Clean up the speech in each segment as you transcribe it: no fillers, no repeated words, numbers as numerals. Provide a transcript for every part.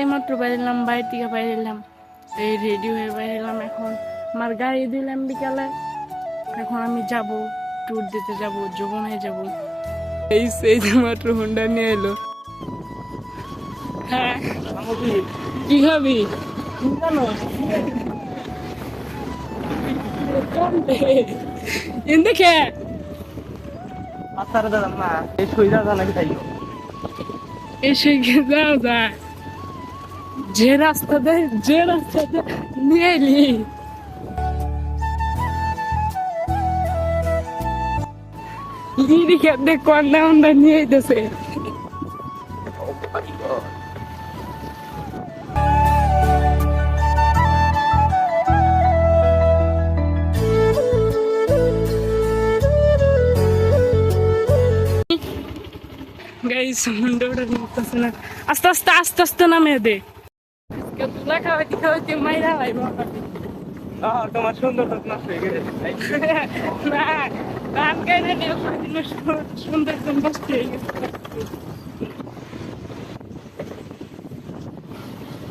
এইমাত্র বাইরেলাম, বাইরে থেকে বাইরেলাম, এই রেডি হয়ে বাইরেলাম। এখন আমার গাড়ি দিলাম বিকালে। এখন আমি যাব, ট্যুর দিতে যাব, যমুনায় যাব। এই সেই মাত্র হোন্ডা নিয়ে এলো। হ্যাঁ, কি খাবি? দেখে এসে যাও যা, যে রাস্তাতে নিয়ে এলি দেখ কন্যা উন্ডা নিয়ে যেতেছে। আস্তে আস্তে আস্তে আস্তে নামে দে। তুলা খাওয়াইতে খাওয়াইতে মাইরা লাইব। তোমার সুন্দর নষ্ট হয়ে গেছে। না, ধান গাইলে সুন্দর নষ্ট হয়ে গেছে।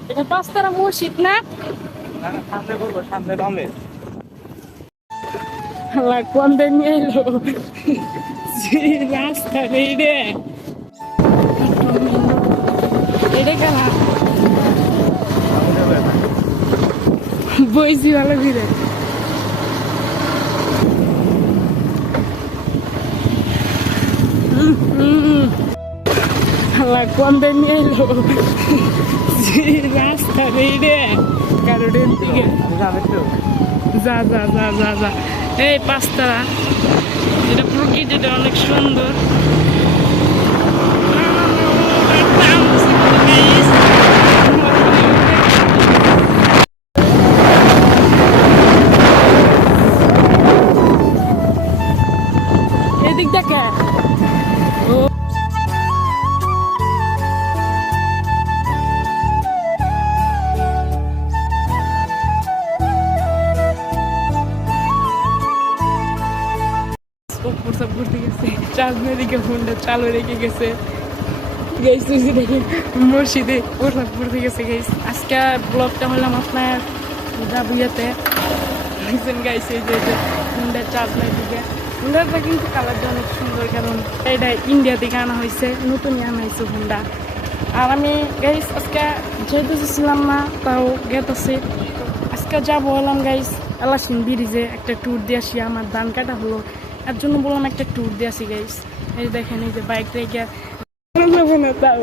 এটা পাঁচতারা মসজিদ না? সামনে বলবো, সামনে বামে। কোন দিন নিয়ে এলো রাস্তা রে, এটা কেন বইছি ভালো ঘিরে। কোন দিন নিয়ে এলো রাস্তা রে, কারোর দিকে যা যা যা যা যা। এই পাঁচতারা, এটা প্রকৃতিটা অনেক সুন্দর। এদিক দেখে ঘুরতে গেছে, চাঁদনের দিকে হোন্ডা চালু রেখে গেছে। মসজিদে প্রসাদ ঘুরতে গেছে। আজকে ব্লগটা হলাম আপনার জাবুয়াতে গাইছে যে হোন্ডা চাঁদনের দিকে। হোন্ডাটা কিন্তু কালারটা অনেক সুন্দর, কারণ এটা ইন্ডিয়া থেকে আনা হয়েছে, নতুনই আনা হয়েছে হোন্ডা। আর আমি গাইস আজকে যেহেতু ছিলাম না, তাও গেতেছি। আজকে যাবো হলাম গাইস এলাসিন ব্রিজে একটা ট্যুর দিয়ে আসি। আমার ধান কাটা হলো, এর জন্য বললাম একটা ট্যুর দিয়ে আসি গাইস। এই দেখেন, এই যে বাইক রেখে যাবো না, তাও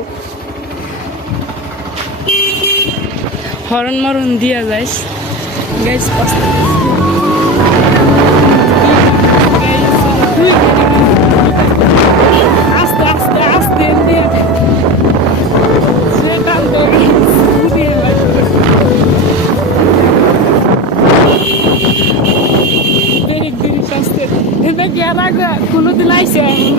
হরন মরণ দিয়া যাইস গাইস। আস্তে আস্তে আস্তে কোনোদিন আইসে নিয়ে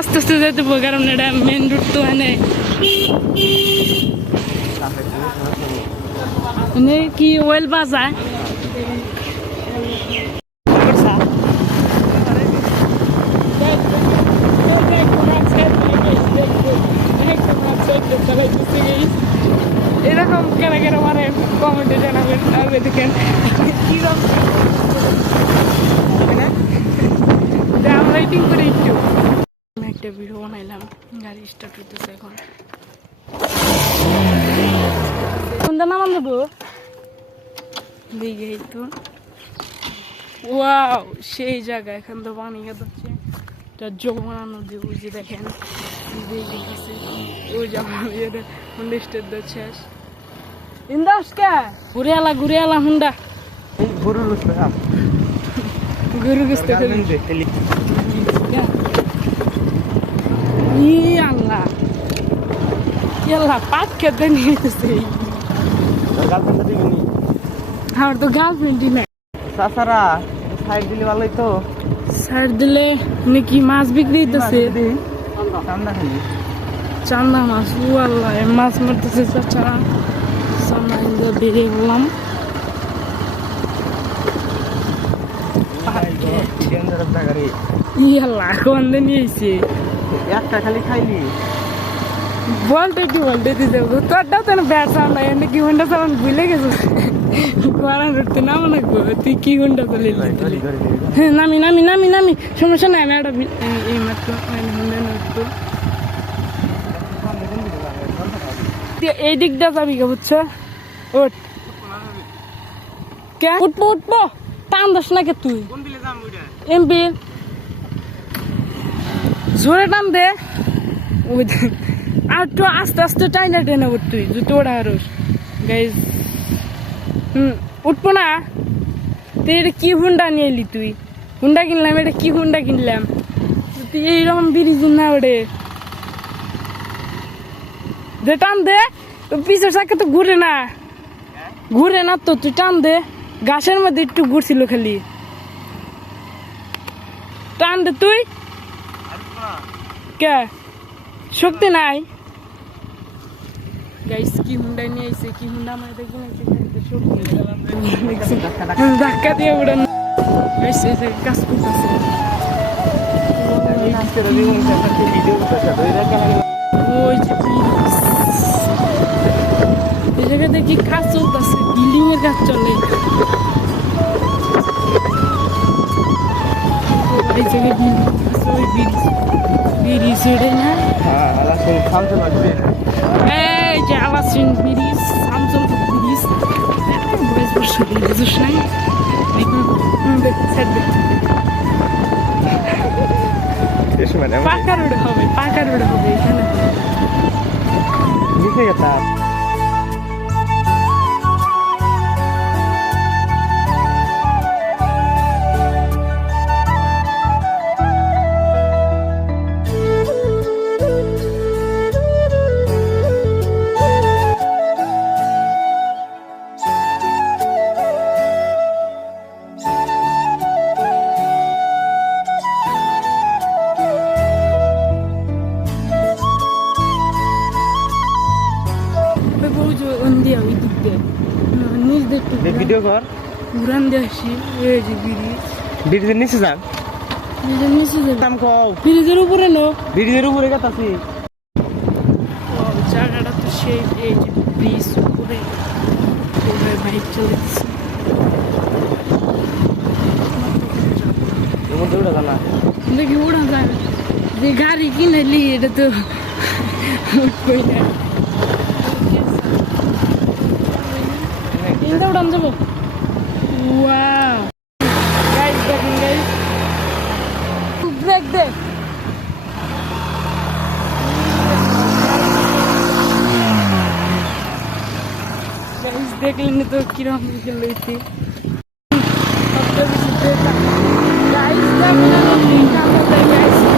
আস্তে আস্তে যেতে পারবো, কারণ এটা মেন রুট তো এনে কি ওয়েল বাজায়। এরকম কেনা কেনা মানে কমেন্টে জানাবেন। দেখেন আমরা রাইটিং করে একটু একটা ভিডিও বানাইলাম। গাড়ি স্টার্ট হইতেছে এখন। কোনটা নামান দেবো দিকে তো। ওয়াও, সেই জায়গা। এখান তো পানি যাচ্ছে, এটা যমুনা নদী। ওই যে দেখেন ওই হুন্ডা স্টার্ট দিচ্ছে। ইন্দাসকা ঘুরে এলা হুন্ডা গরু গুস্ত আল্লাহ এলা পাক খেতে নিয়েছে। গার্লফ্রেন্ড দিবি নি? আমার তো গার্লফ্রেন্ডই নাই। চাচারা সাইড দিলে ভালোই তো সাইড দিলে নাকি মাছ বিক্রি হইতেছে ঠান্ডা খালি চান্দা মাছ ও আল্লাহ মাছ মারতেছে চাচা সামনে বেরিয়ে বললাম ইয়াল্লাহ কোন দিন নিয়েছে একটা খালি খাইলি বলতে কি বলতে দিতে তোরটাও তো ব্যাট সাউন্ড এমনি কি ঘন্টা সাউন্ড ভুলে গেছো কোয়ারান উঠতে নাম না গো তুই কি ঘন্টা চলে হ্যাঁ নামি নামি নামি নামি সমস্যা নাই আমি একটা এই মাত্র উঠতো এই দিকটা যাবি কে বুঝছো ওঠ কে উঠবো উঠবো টান দাস না কে তুই এমপি জোরে টান দে ওই আর একটু আস্তে আস্তে টাইনা টেনে উঠ তুই জুতো ওড়া আরস গাইজ উঠবো না তুই এটা কি হুন্ডা নিয়ে এলি তুই হুন্ডা কিনলাম এটা কি হুন্ডা কিনলাম তুই এইরকম ব্রিজ না ওড়ে দে টান দে পিছের চাকা তো ঘুরে না তো তুই টান দে ঘাসের মধ্যে একটু ঘুরছিল খালি টান দে তুই কে শক্তি নাই গাইস কি হুন্ডা নিয়ে আইছে কি হুন্ডা আমার দেখি ধাক্কা দিয়ে উড়ান গাইস এই যে কাজ করতেছে ওই যে এই জায়গায় দেখি কাজ চলতেছে বিল্ডিং এর কাজ চলে এই জায়গায় বিল্ডিং আছে ওই ব্রিজ এটাই না এই যে আলাসিন ব্রিজ সামসুল ব্রিজ বয়স বর্ষা বুঝিস নাই পাকা রোড হবে এখানে লিখে গেছে ভিডিও কর উড়ান দিয়ে আসি এই যে ব্রিজের নিচে যান ব্রিজের নিচে নাম কও ব্রিজের উপরে নো ব্রিজের উপরে কাটাছি জায়গাটা তো সেই এই যে ব্রিজ উপরে বাইক চলেছে দেখি উড়া যায় যে গাড়ি কিনেলি এটা তো উঠবই না Ini udah coba. Wow. Guys, guys. Break deh. Guys, देख लेने तो किरण निकल रही थी. अब तो इसी देखा. Guys, क्या मिला नहीं क्या होता है guys.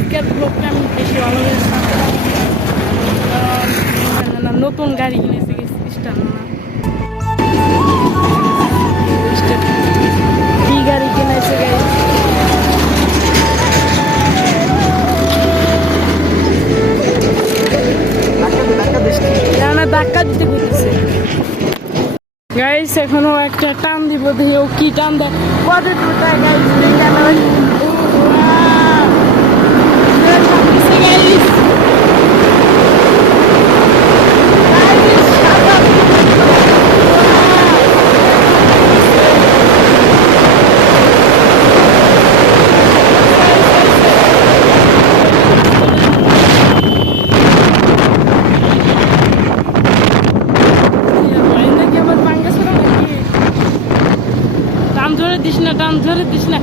আজকের ব্লগটা আমি বেশি ভালোবেসে নতুন গাড়ি কিনেছে স্টার না কি গাড়ি কিনেছে গাড়ি ধাক্কা দিতে করতেছে গাইস এখনো একটা টান দিব দেখি ও কি টান দেয় কত টুটা গাইস জোরে দিস না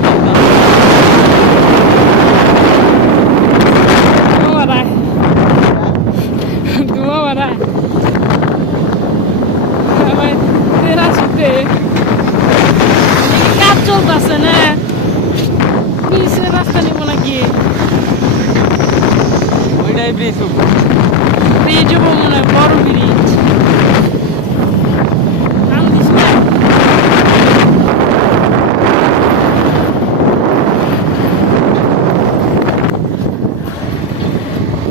ধোঁয়া বাড়ায় তেরা ছুটে কাজ চলতেছে না ব্রিজের রাস্তা নিব নাকি ওইটাই ব্রিজ ব্রিজ হবো মনে হয় বড় ব্রিজ নাম দিস না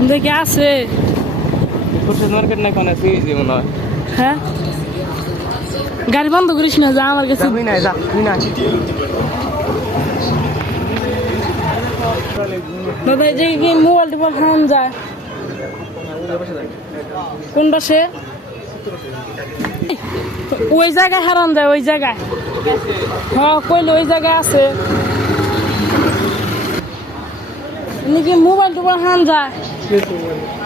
দেখে আছে ফুরসত মার্কেট না কোন আছে এই মনে হয় হ্যাঁ গাড়ি বন্ধ করিস না যা আমার কাছে তুই না যা তুই না দাদা এই যে কি মোবাইল টোবাইল হারান যায় কোন পাশে ওই জায়গায় হারান যায় ওই জায়গায় হ্যাঁ কইলে ওই জায়গায় আছে নাকি মোবাইল টোবাইল হারান যায়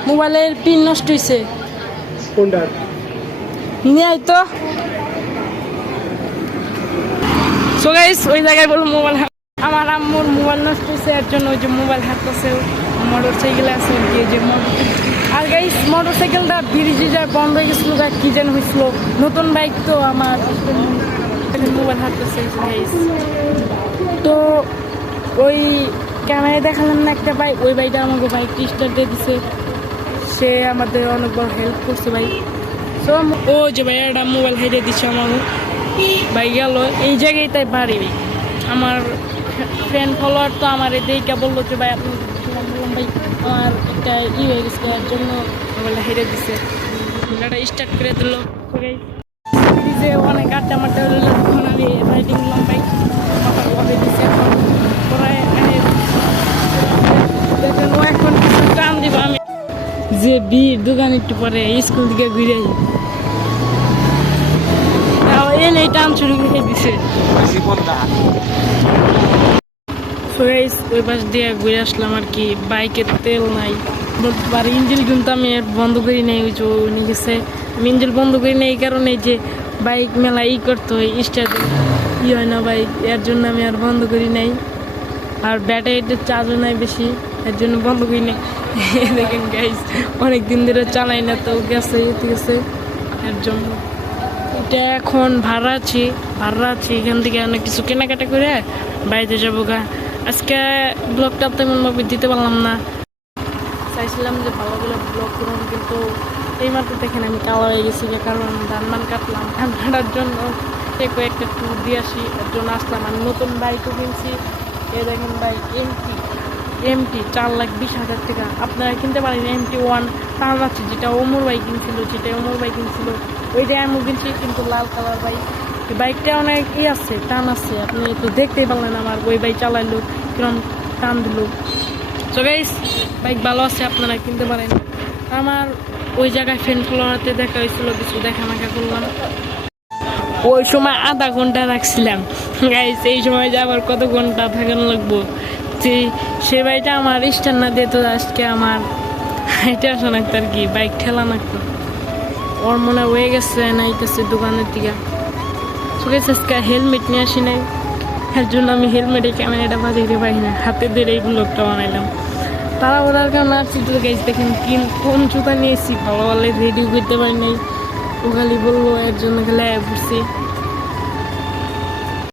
মোবাইলের পিন নষ্ট হয়েছে কোনটা নিয়ে আয় তো সো গাইস ওই জায়গায় বলো মোবাইল আমার আম্মুর মোবাইল নষ্ট হয়েছে এর জন্য ওই যে মোবাইল হাঁটতেছে মোটর সাইকেল আছে ওই যে আর গাইস মোটর সাইকেলটা ব্রিজে যায় বন্ধ হয়ে গেছিল কি যেন হয়েছিল নতুন বাইক তো আমার মোবাইল হাঁটতেছে গাইস তো ওই ক্যামেরায় দেখালাম না একটা বাইক ওই বাইকটা আমাকে বাইকটি স্টার্ট দিয়ে দিছে সে আমাদের অনেক বড় হেল্প করছে ভাই সো ও যে ভাই একটা মোবাইল হেরে দিচ্ছে আমার ভাই গেল এই জায়গায় তাই বাড়ি আমার ফ্রেন্ড ফলোয়ার তো আমার দেখে বললো যে ভাই আপনি বললাম ভাই আমার একটা হয়ে গেছে এর জন্য মোবাইলটা হেরে দিছে এটা স্টার্ট করে দিল যে অনেক আড্ডা মাড্ডা হলো তখন আমি রাইডিং করলাম বাইক কথা দিচ্ছে এখন পরে এখন কিছু টান দিব আমি যে বীর দোকান একটু পরে স্কুল থেকে ঘুরে এনে টান শুরু করে দিছে ওই পাশ দিয়ে ঘুরে আসলাম আর কি বাইকের তেল নাই আর ইঞ্জিল কিন্তু আমি বন্ধ করি নাই ওই যে নিয়ে গেছে আমি ইঞ্জিল বন্ধ করি নাই এই কারণে যে বাইক মেলা করতে হয় স্টার্ট হয় না বাইক এর জন্য আমি আর বন্ধ করি নাই আর ব্যাটারিটার চার্জও নাই বেশি এর জন্য বন্ধ করি নাই দেখেন গাইস অনেক দিন ধরে চালাই না তো গেছে এর জন্য এটা এখন ভাড়া আছি এখান থেকে অনেক কিছু কেনাকাটা করে বাড়িতে যাবো গা আজকে ব্লগটা তেমনভাবে দিতে পারলাম না চাইছিলাম যে ভালো ব্লগ করুন কিন্তু এইমাত্র দেখেন আমি কালো হয়ে গেছি কারণ ধান কাটলাম ধান কাটার জন্য কয়েকটা ট্যুর দিয়ে আসি এর জন্য আসলাম আমি নতুন বাইকও কিনছি এ দেখেন বাইক এমটি 4,20,000 টাকা আপনারা কিনতে পারেন MT-1 টান আছে যেটা ওমর বাইক কিনছিল ওইটাই আমি কিনছি কিন্তু লাল কালার বাইক এই বাইকটা অনেক আছে টান আছে আপনি তো দেখতেই পারলেন আমার ওই বাইক চালাইলো কিরম টান দিল সো গাইস বাইক ভালো আছে আপনারা কিনতে পারেন আমার ওই জায়গায় ফ্রেন্ড ফলোয়ারতে দেখা হয়েছিল কিছু দেখা করলাম ওই সময় আধা ঘন্টা রাখছিলাম গাইস এই সময় যে আবার কত ঘন্টা থাকানো লাগবো সে বাইকটা আমার স্ট্যান্ড না দিয়ে তো আজকে আমার হাইটে আসা লাগতো আর কি বাইক ঠেলা লাগতো ওর মনে হয়ে গেছে নাইতেছে দোকানের দিকে আজকে হেলমেট নিয়ে আসি নাই এর জন্য আমি হেলমেটে ক্যামেরাটা বাজাইতে পারি না হাতে ধরে এই ব্লগটা বানাইলাম তারা ওরার কারণে আসছি তো গাইস দেখেন কোন জুতা নিয়েছি ভালো রেডি করতে পারি নাই ও খালি বললো এর জন্য খেলে পড়ছি